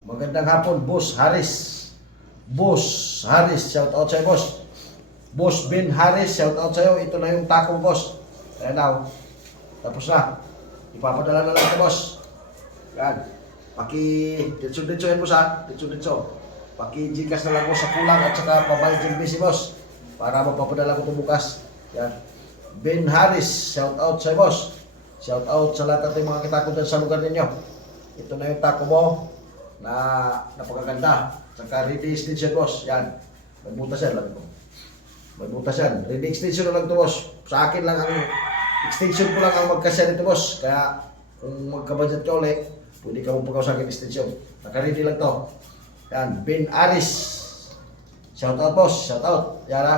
Magandang hapon, Boss Haris. Boss Haris, shout out sa'yo, boss. Boss Ben Haris, shout out sa'yo. Ito na yung taco, boss. Ayan na, tapos na. Ipapadala na lang ito, boss. Yan. Ditso-ditso yan, boss, ha. Ditso-ditso. Paki-Gcash na lang ko sa kulang at saka pabayad yung busy, boss. Para magpapadala ko ito bukas. Yan. Ben Haris, shout out sa'yo, boss. Shout out sa lahat ng mga kitako dyan sa lugar ninyo. Ito na yung taco mo na napakaganda. Saka ready extension, boss. Yan. May butas yan. May butas yan. Ready extension na lang ito, boss. Sa akin lang ang extension ko lang ang magkasya nito, boss. Kaya kung magka-budget ka ulit, pwede ka mong pagaw sa akin extension. Naka-ready lang to. Yan. Ben Aris. Shout out, boss. Shout out. Yan, ha.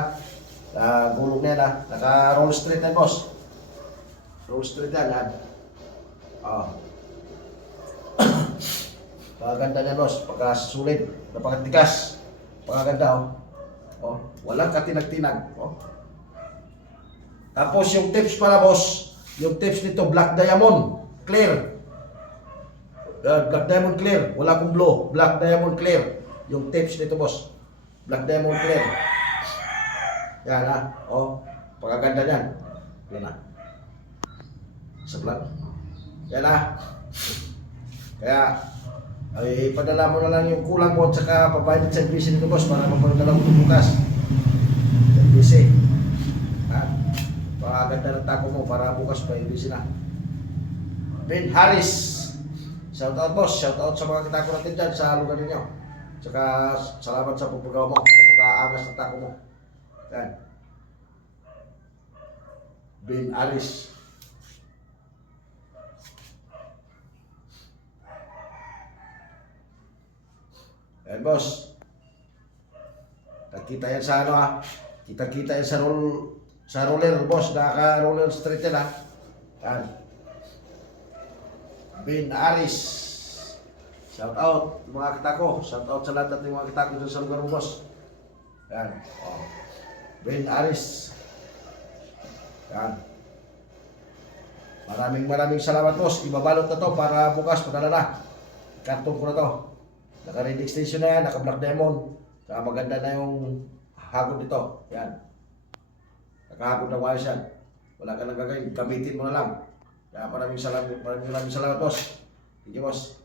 Gulong na yan, ha. Naka-roll straight yan, boss. Roll straight yan, ha. Pagaganda niya, boss. Pagkasulit. Napakatigas. Pagaganda, oh. Walang katinag-tinag, oh. Tapos yung tips pala, boss. Yung tips nito, black diamond. Clear. Black diamond clear. Wala kong blue. Black diamond clear. Yung tips nito, boss. Black diamond clear. Yan, ha. Oh. Pagaganda niyan. Yan, ha. Sa black. Yan, ha. Kaya, ay padala mo na lang yung kulang mo at saka pabayad sa busy nito, boss, para mapadala mo ito bukas. Busy. Ha? Pakaganda ng taco mo para bukas pa busy na. Ben Haris. Shout out, boss. Shout out sa mga kitako natin dyan sa lugar ninyo. Tsaka salamat sa pagpagawa mo. Napaka-angas ng taco mo. Yan. Ben Haris. Ayan, boss. Nakita yan sa ano, ha. Kita-kita yan sa roller, boss. Naka-roller straight yan, ha. Ayan. Ben Aris. Shout out mga kitako. Shout out sa lahat ng mga kitako dyan sa lugar mo, boss. Ayan. Oh. Ben Aris. Ayan. Maraming salamat, boss. Ibabalot na to para bukas padala na. Karton ko na to. Naka-ready extension na yan, naka-black diamond. Saka maganda na yung hagod nito. Yan. Nakahagod na wires yan. Wala ka nang gagawin, gamitin mo na lang. Kaya maraming salamat, boss. Thank you, boss.